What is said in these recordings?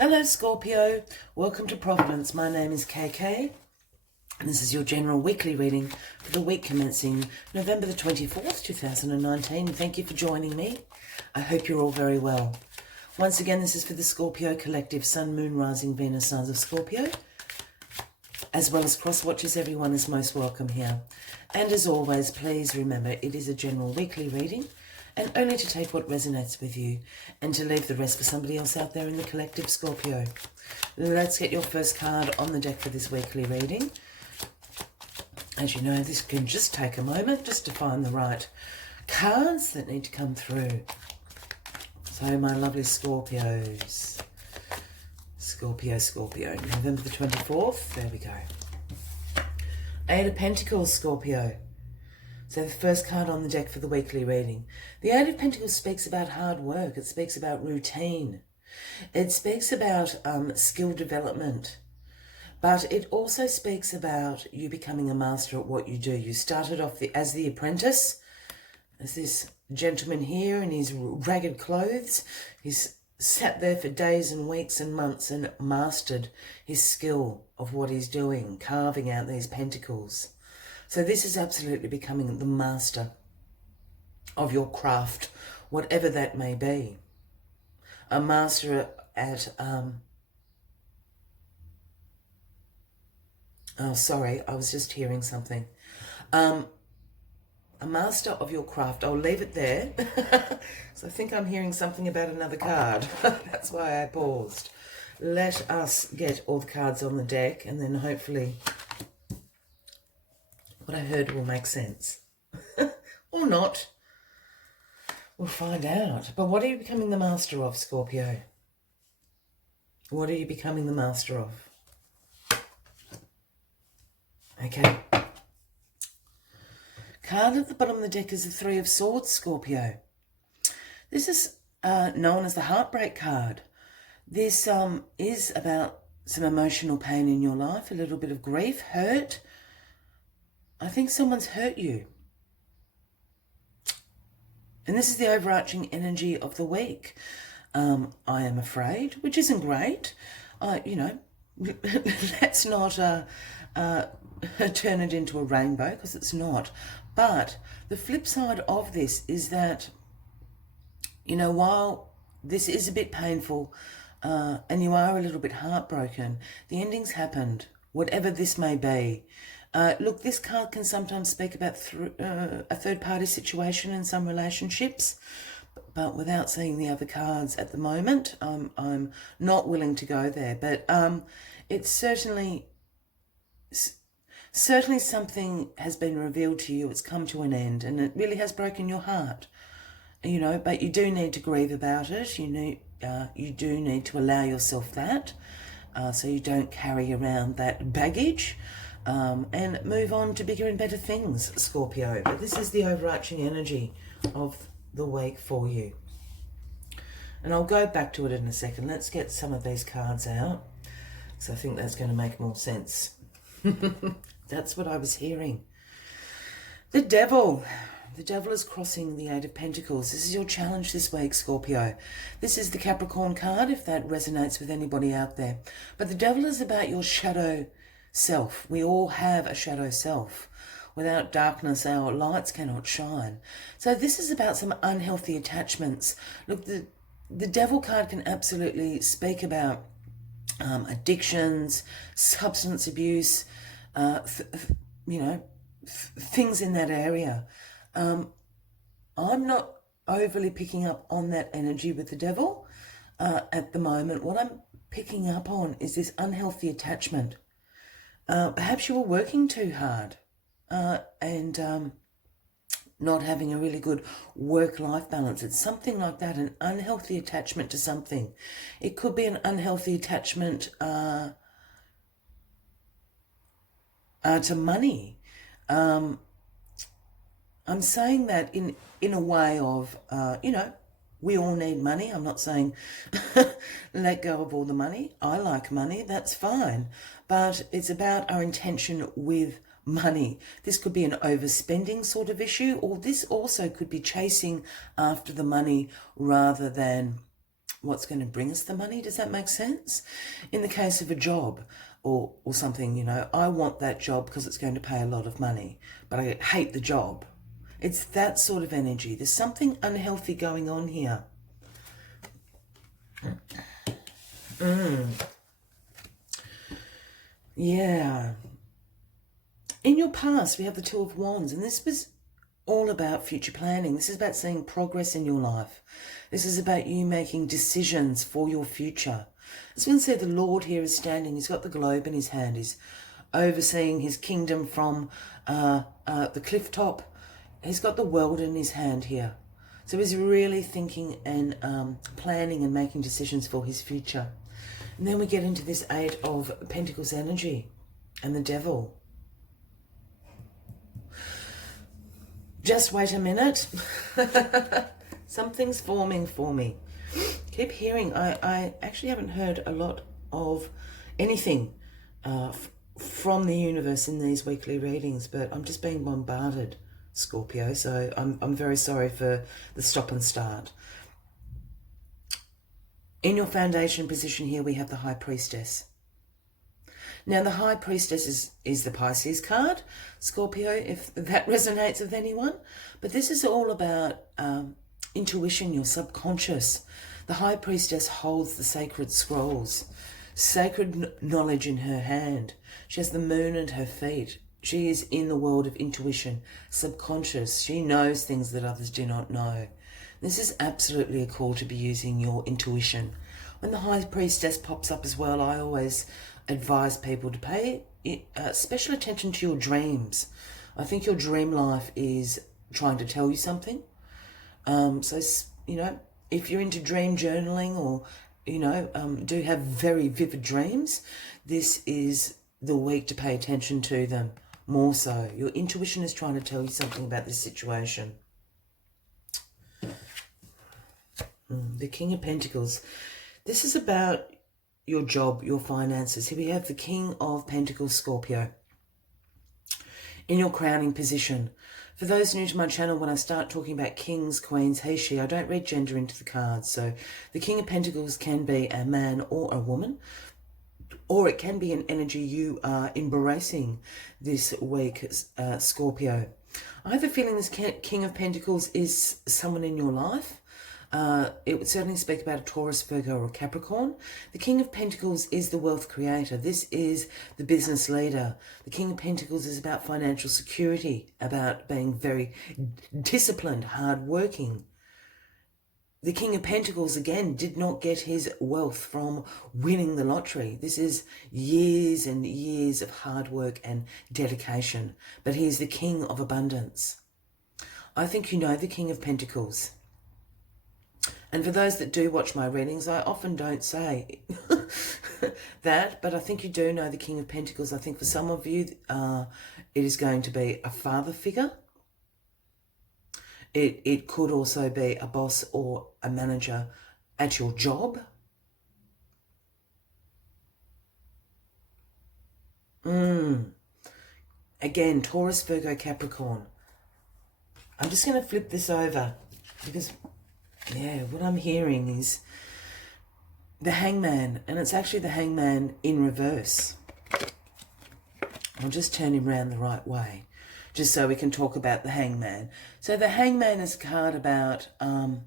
Hello Scorpio, welcome to Providence. My name is KK and this is your general weekly reading for the week commencing November the 24th, 2019. Thank you for joining me. I hope you're all very well. Once again, this is for the Scorpio collective, Sun, Moon, Rising, Venus, signs of Scorpio, as well as cross watchers. Everyone is most welcome here. And as always, please remember it is a general weekly reading and only to take what resonates with you and to leave the rest for somebody else out there in the collective, Scorpio. Let's get your first card on the deck for this weekly reading. As you know, this can just take a moment just to find the right cards that need to come through. So my lovely Scorpios, Scorpio, November the 24th, there we go. Eight of Pentacles, Scorpio. So the first card on the deck for the weekly reading. The Eight of Pentacles speaks about hard work. It speaks about routine. It speaks about skill development. But it also speaks about you becoming a master at what you do. You started off as the apprentice. As this gentleman here in his ragged clothes. He's sat there for days and weeks and months and mastered his skill of what he's doing, carving out these pentacles. So this is absolutely becoming the master of your craft, whatever that may be. A master at, oh, sorry, I was just hearing something. A master of your craft. I'll leave it there. So I think I'm hearing something about another card. That's why I paused. Let us get all the cards on the deck and then hopefully what I heard will make sense. Or not. We'll find out. But what are you becoming the master of, Scorpio? What are you becoming the master of? Okay. Card at the bottom of the deck is the Three of Swords, Scorpio. This is known as the heartbreak card. This is about some emotional pain in your life, a little bit of grief, hurt. I think someone's hurt you. And this is the overarching energy of the week. I am afraid, which isn't great. You know, let's not turn it into a rainbow, because it's not. But the flip side of this is that, you know, while this is a bit painful and you are a little bit heartbroken, the ending's happened, whatever this may be. Look, this card can sometimes speak about a third-party situation in some relationships, but without seeing the other cards at the moment, I'm not willing to go there. But it's certainly something has been revealed to you. It's come to an end, and it really has broken your heart. You know, but you do need to grieve about it. You do need to allow yourself that, so you don't carry around that baggage. And move on to bigger and better things, Scorpio. But this is the overarching energy of the week for you. And I'll go back to it in a second. Let's get some of these cards out, because I think that's going to make more sense. That's what I was hearing. The Devil. The Devil is crossing the Eight of Pentacles. This is your challenge this week, Scorpio. This is the Capricorn card, if that resonates with anybody out there. But the Devil is about your shadow self. We all have a shadow self. Without darkness, our lights cannot shine. So this is about some unhealthy attachments. Look, the Devil card can absolutely speak about addictions, substance abuse, things in that area. I'm not overly picking up on that energy with the Devil at the moment. What I'm picking up on is this unhealthy attachment. Perhaps you were working too hard and not having a really good work-life balance. It's something like that, an unhealthy attachment to something. It could be an unhealthy attachment to money. I'm saying that in a way of, we all need money. I'm not saying let go of all the money. I like money, that's fine. But it's about our intention with money. This could be an overspending sort of issue, or this also could be chasing after the money rather than what's going to bring us the money. Does that make sense? In the case of a job or something, you know, I want that job because it's going to pay a lot of money, but I hate the job. It's that sort of energy. There's something unhealthy going on here. Yeah. In your past, we have the Two of Wands, and this was all about future planning. This is about seeing progress in your life. This is about you making decisions for your future. As we can see, the Lord here is standing. He's got the globe in his hand. He's overseeing his kingdom from the cliff top. He's got the world in his hand here. So he's really thinking and planning and making decisions for his future. And then we get into this Eight of Pentacles energy and the Devil. Just wait a minute. Something's forming for me. Keep hearing. I actually haven't heard a lot of anything from the universe in these weekly readings, but I'm just being bombarded, Scorpio. So I'm very sorry for the stop and start. In your foundation position here, we have the High Priestess. Now, the High Priestess is the Pisces card, Scorpio, if that resonates with anyone. But this is all about intuition, your subconscious. The High Priestess holds the sacred scrolls, sacred knowledge in her hand. She has the moon at her feet. She is in the world of intuition, subconscious. She knows things that others do not know. This is absolutely a call to be using your intuition. When the High Priestess pops up as well, I always advise people to pay special attention to your dreams. I think your dream life is trying to tell you something. So, you know, if you're into dream journaling or, you know, do have very vivid dreams, this is the week to pay attention to them more so. Your intuition is trying to tell you something about this situation. The King of Pentacles. This is about your job, your finances. Here we have the King of Pentacles, Scorpio, in your crowning position. For those new to my channel, when I start talking about kings, queens, he, she, I don't read gender into the cards. So the King of Pentacles can be a man or a woman, or it can be an energy you are embracing this week, Scorpio. I have a feeling this King of Pentacles is someone in your life. It would certainly speak about a Taurus, Virgo, or a Capricorn. The King of Pentacles is the wealth creator. This is the business leader. The King of Pentacles is about financial security, about being very disciplined, hardworking. The King of Pentacles, again, did not get his wealth from winning the lottery. This is years and years of hard work and dedication. But he is the King of abundance. I think you know the King of Pentacles. And for those that do watch my readings, I often don't say that, but I think you do know the King of Pentacles. I think for some of you, it is going to be a father figure. It could also be a boss or a manager at your job. Again, Taurus, Virgo, Capricorn. I'm just going to flip this over because, yeah, what I'm hearing is the Hangman, and it's actually the Hangman in reverse. I'll just turn him around the right way, just so we can talk about the Hangman. So the Hangman is a card about the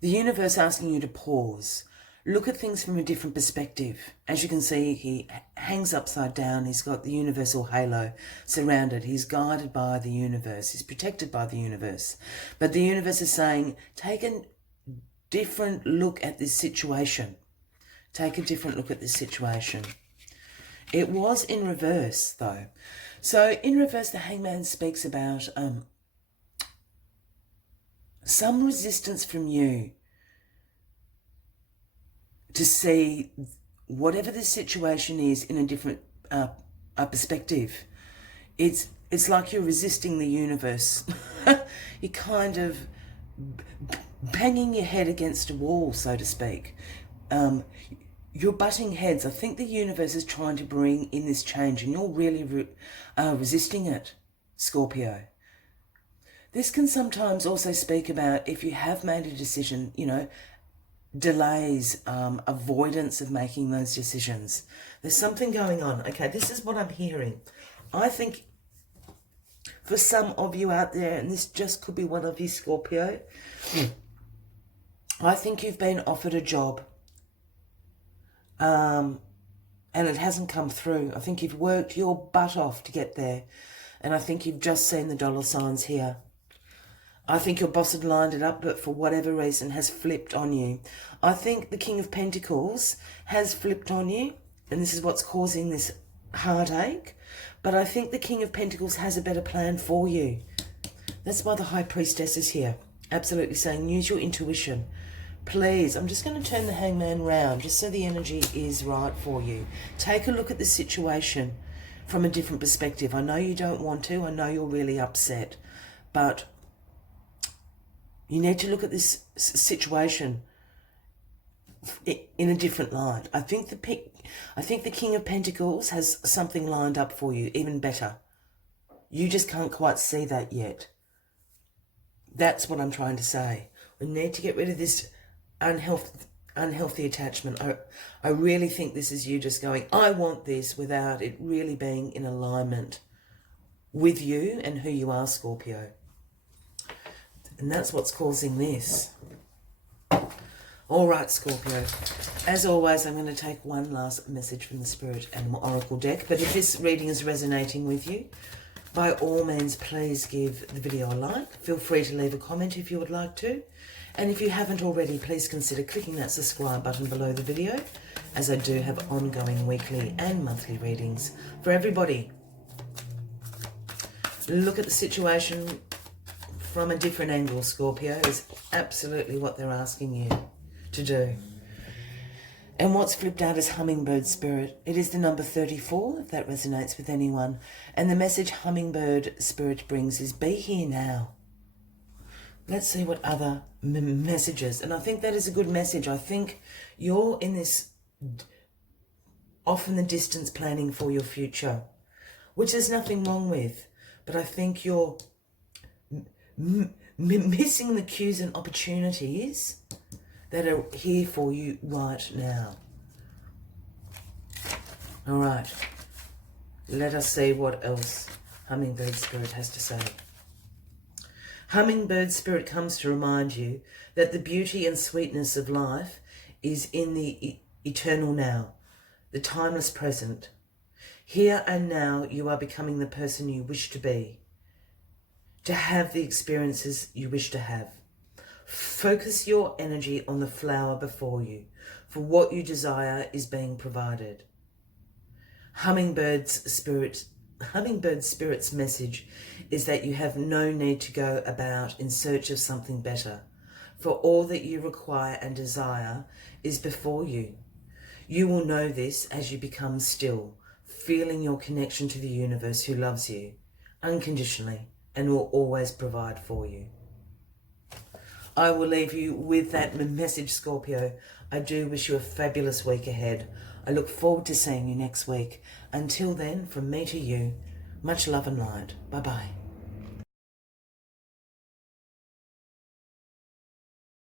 universe asking you to pause, look at things from a different perspective. As you can see, he hangs upside down. He's got the universal halo surrounded. He's guided by the universe. He's protected by the universe. But the universe is saying, take a different look at this situation. Take a different look at this situation. It was in reverse, though. So in reverse, the Hangman speaks about some resistance from you to see whatever the situation is in a different perspective. It's like you're resisting the universe. You're kind of banging your head against a wall, so to speak. You're butting heads. I think the universe is trying to bring in this change, and you're really resisting it, Scorpio. This can sometimes also speak about if you have made a decision, you know, delays, avoidance of making those decisions. There's something going on. Okay, this is what I'm hearing. I think for some of you out there, and this just could be one of you, Scorpio, I think you've been offered a job and it hasn't come through. I think you've worked your butt off to get there, and I think you've just seen the dollar signs here. I think your boss had lined it up, but for whatever reason has flipped on you. I think the King of Pentacles has flipped on you, and this is what's causing this heartache. But I think the King of Pentacles has a better plan for you. That's why the High Priestess is here. Absolutely saying, use your intuition. Please, I'm just going to turn the Hangman round, just so the energy is right for you. Take a look at the situation from a different perspective. I know you don't want to. I know you're really upset. But you need to look at this situation in a different light. I think the King of Pentacles has something lined up for you, even better. You just can't quite see that yet. That's what I'm trying to say. We need to get rid of this unhealthy attachment. I really think this is you just going, I want this, without it really being in alignment with you and who you are, Scorpio. And that's what's causing this. All right, Scorpio. As always, I'm going to take one last message from the Spirit Animal Oracle deck. But if this reading is resonating with you, by all means, please give the video a like. Feel free to leave a comment if you would like to. And if you haven't already, please consider clicking that subscribe button below the video, as I do have ongoing weekly and monthly readings for everybody. Look at the situation from a different angle, Scorpio, is absolutely what they're asking you to do. And what's flipped out is Hummingbird Spirit. It is the number 34, if that resonates with anyone. And the message Hummingbird Spirit brings is, be here now. Let's see what other messages. And I think that is a good message. I think you're in this off in the distance planning for your future, which there's nothing wrong with. But I think you're missing the cues and opportunities that are here for you right now. All right. Let us see what else Hummingbird Spirit has to say. Hummingbird Spirit comes to remind you that the beauty and sweetness of life is in the eternal now, the timeless present. Here and now you are becoming the person you wish to be, to have the experiences you wish to have. Focus your energy on the flower before you, for what you desire is being provided. Hummingbird Spirit's message is that you have no need to go about in search of something better, for all that you require and desire is before you. You will know this as you become still, feeling your connection to the universe who loves you unconditionally and will always provide for you. I will leave you with that message, Scorpio. I do wish you a fabulous week ahead. I look forward to seeing you next week. Until then, from me to you, much love and light. Bye-bye.